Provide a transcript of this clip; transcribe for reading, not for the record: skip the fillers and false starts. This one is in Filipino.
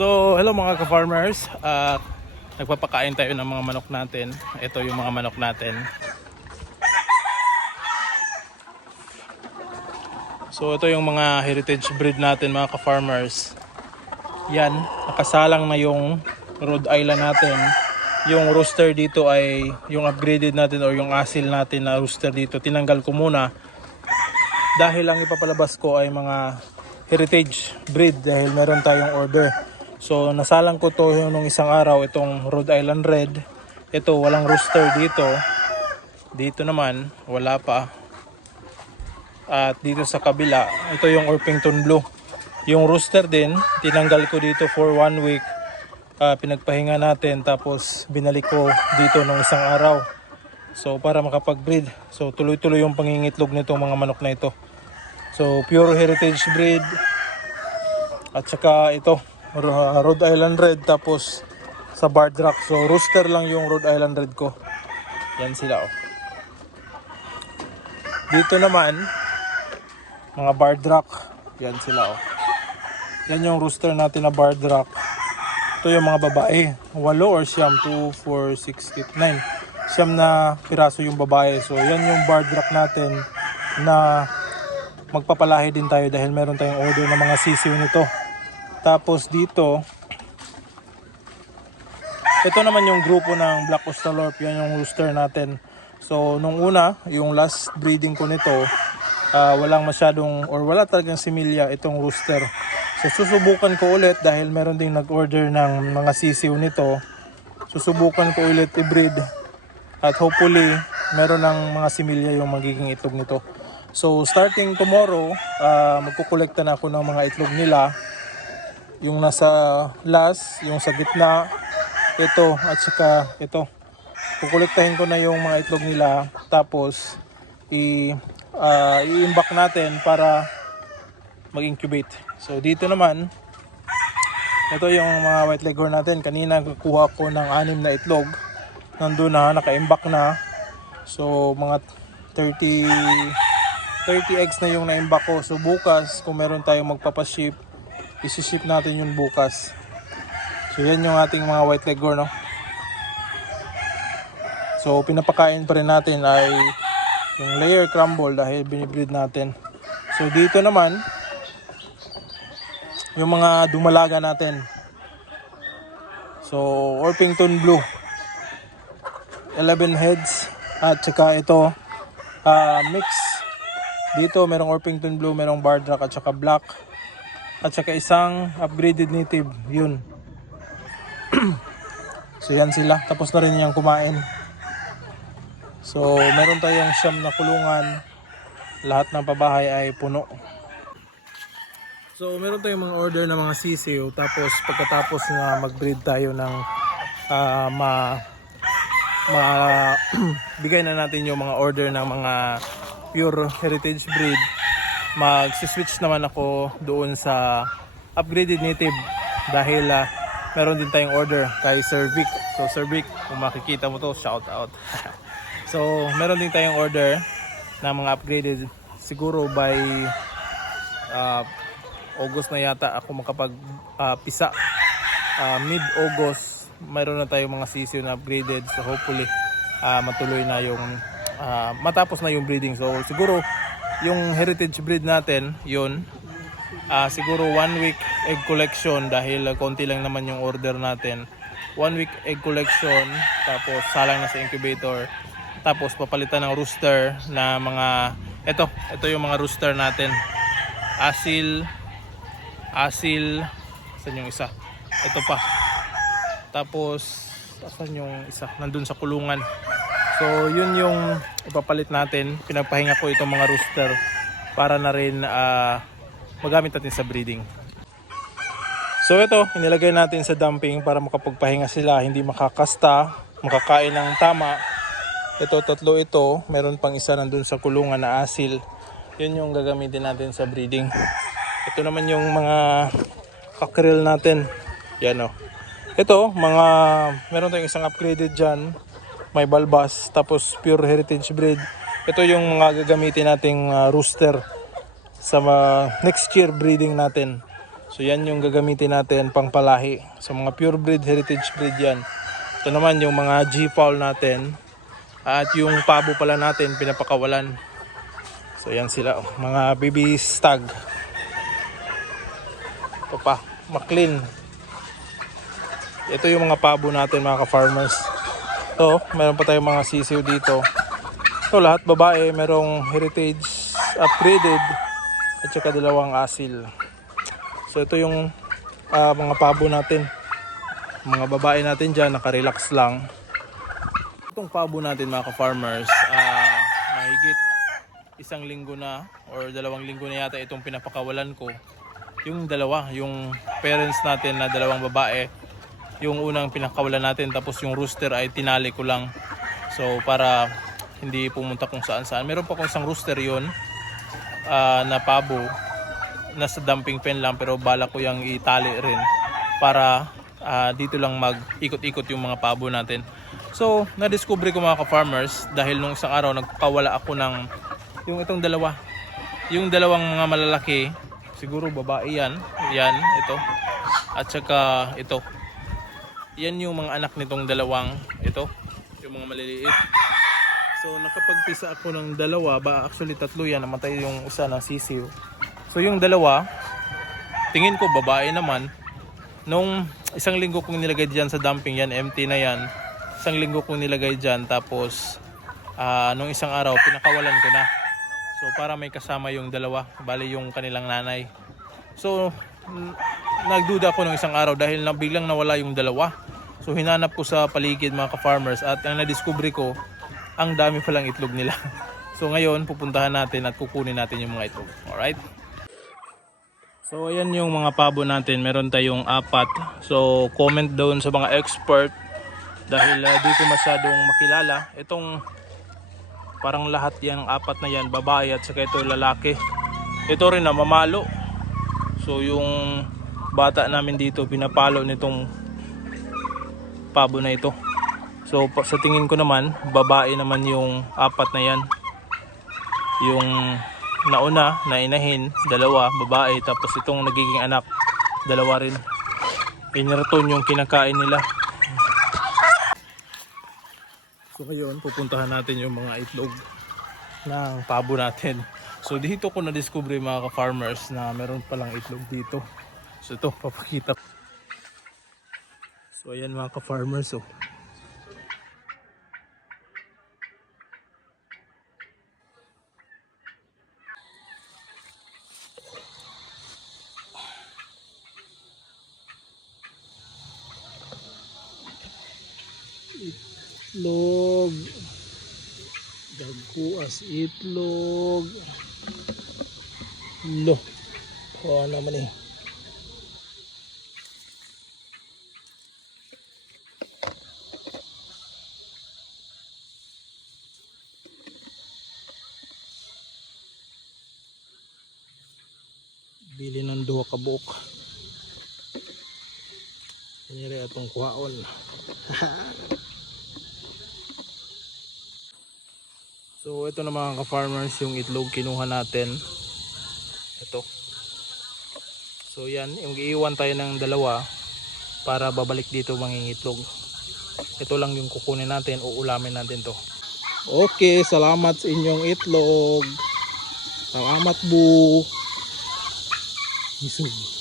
So, hello mga ka-farmers. Nagpapakain tayo ng mga manok natin. Ito yung mga manok natin. So, ito yung mga heritage breed natin mga ka-farmers. Yan, nakasalang na yung Rhode Island natin. Yung rooster dito ay yung upgraded natin or yung asil natin na rooster dito. Tinanggal ko muna dahil ang ipapalabas ko ay mga heritage breed dahil meron tayong order. So nasalang ko to nung isang araw, itong Rhode Island Red. Ito walang rooster dito. Dito naman wala pa. At dito sa kabila, ito yung Orpington Blue. Yung rooster din, tinanggal ko dito for 1 week. Pinagpahinga natin tapos binalik ko dito nung isang araw. So para makapag-breed. So tuloy-tuloy yung pangingitlog nitong mga manok na ito. So pure heritage breed. At saka ito Rhode Island Red tapos sa Barred Rock. So rooster lang yung Rhode Island Red ko. Yan sila oh. Dito naman mga Barred Rock. Yan sila oh. Yan yung rooster natin na Barred Rock. Ito yung mga babae. 8 or siyam, 2, 4, 6, 8, 9. Siyam na piraso yung babae. So yan yung Barred Rock natin na magpapalahi din tayo dahil meron tayong order ng mga sisiw nito. Tapos dito, ito naman yung grupo ng Black Austalorp, yan yung rooster natin. So nung una, yung last breeding ko nito, walang masyadong or wala talagang similya itong rooster. So susubukan ko ulit dahil meron ding nag-order ng mga sisiw nito. Susubukan ko ulit i-breed at hopefully meron ng mga similya yung magiging itlog nito. So starting tomorrow, magkukolekta na ako ng mga itlog nila. Yung nasa last, yung sa gitna, ito at saka ito. Kukolektahin ko na yung mga itlog nila tapos i-imbak natin para mag-incubate. So dito naman, ito yung mga white leghorn natin. Kanina kukuha ko ng 6 na itlog. Nandun na, naka-imbak na. So mga 30 eggs na yung na-imbak ko. So bukas, kung meron tayong magpapaship, isi-ship natin yun bukas. So yan yung ating mga white leghorn, no? So pinapakain pa rin natin ay yung layer crumble dahil binibreed natin. So dito naman yung mga dumalaga natin. So Orpington Blue 11 heads at saka ito mix. Dito merong Orpington Blue, merong Barred Rock at saka Black. At saka isang upgraded native, yun. So yan sila, tapos na rin yung kumain. So meron tayong siyam na kulungan. Lahat ng pabahay ay puno. So meron tayong mga order ng mga sisiw. Tapos pagkatapos na mag-breed tayo ng bigay na natin yung mga order ng mga pure heritage breed, mag-switch naman ako doon sa upgraded native dahil meron din tayong order kay Sir Vic. So Sir Vic, kung makikita mo to, shout out. So meron din tayong order na mga upgraded. Siguro by August na yata ako makapag pisa. Mid-August mayroon na tayong mga sisiw na upgraded. So hopefully matuloy na yung matapos na yung breeding. So siguro yung heritage breed natin, yun, siguro 1 week egg collection dahil konti lang naman yung order natin. 1 week egg collection, tapos salang na sa incubator, tapos papalitan ng rooster na mga, ito yung mga rooster natin. Asil, saan yung isa? Ito pa. Tapos, saan yung isa? Nandun sa kulungan. So yun yung ipapalit natin. Pinagpahinga ko itong mga rooster para na rin magamit natin sa breeding. So ito, inilagay natin sa dumping para makapagpahinga sila, hindi makakasta, makakain ng tama. Ito, tatlo ito, meron pang isa nandun sa kulungan na asil. Yun yung gagamitin natin sa breeding. Ito naman yung mga cockerel natin. Yan o. Ito, meron tayong isang upgraded dyan. May balbas, tapos pure heritage breed. Ito yung mga gagamitin nating rooster sa next year breeding natin. So yan yung gagamitin natin pang palahi. So mga pure breed, heritage breed yan. Ito naman yung mga G-fowl natin. At yung pabo pala natin pinapakawalan. So yan sila, mga baby stag. Ito pa, McLean. Ito yung mga pabo natin mga ka-farmers. Ito, meron pa tayong mga sisiw dito. Ito lahat babae, merong heritage upgraded at saka dalawang asil. So ito yung mga pabo natin. Mga babae natin dyan, nakarelax lang. Itong pabo natin mga ka-farmers, mahigit 1 linggo na or 2 linggo na yata itong pinapakawalan ko. Yung dalawa, yung parents natin na dalawang babae, yung unang pinakawalan natin, tapos yung rooster ay tinali ko lang. So para hindi pumunta kung saan saan. Meron pa kung isang rooster yon na pabo, nasa dumping pen lang, pero bala ko yung itali rin para dito lang mag-ikot-ikot yung mga pabo natin. So na-discover ko mga ka-farmers dahil nung isang araw nagpakawala ako ng itong dalawa. Yung dalawang mga malalaki, siguro babae yan. Yan, ito. At saka ito. Yan yung mga anak nitong dalawang ito, yung mga maliliit. So nakapagpisa ako ng dalawa, actually 3 yan, namatay yung isa na sisiw. So yung dalawa, tingin ko babae naman. Nung 1 linggo kong nilagay dyan sa dumping, yan empty na yan. 1 linggo kong nilagay dyan, tapos nung isang araw pinakawalan ko na. So para may kasama yung dalawa, bali yung kanilang nanay. So nagduda ako nung isang araw dahil biglang nawala yung dalawa. So hinanap ko sa paligid mga ka-farmers at ang nadiskubre ko, ang dami palang itlog nila. So ngayon pupuntahan natin at kukunin natin yung mga itlog. Alright? So ayan yung mga pabo natin, meron tayong 4. So comment down sa mga expert dahil di ko masyadong makilala. Itong parang lahat yan, 4 na yan, babae at saka ito lalaki. Ito rin na mamalo. So yung bata namin dito pinapalo nitong pabo na ito. So sa tingin ko naman babae naman yung 4 na yan. Yung nauna na inahin, 2 babae, tapos itong nagiging anak 2 rin. Piniraton yung kinakain nila. So ngayon pupuntahan natin yung mga itlog ng pabo natin. So dito ko na-discover mga ka-farmers na meron palang itlog dito. So ito papakita. So ayan mga ka-farmers, oh. Itlog. Dagko as itlog. Lo. Oh naman eh. Bili ng 2 ka buok. Kaniri atong kuhaon. So ito na mga ka-farmers yung itlog kinuha natin. Ito. So yan, yung iiwan tayo ng 2 para babalik dito mangingitlog. Ito lang yung kukunin natin, uulamin natin to. Okay, salamat sa inyong itlog. Salamat bu. Isog.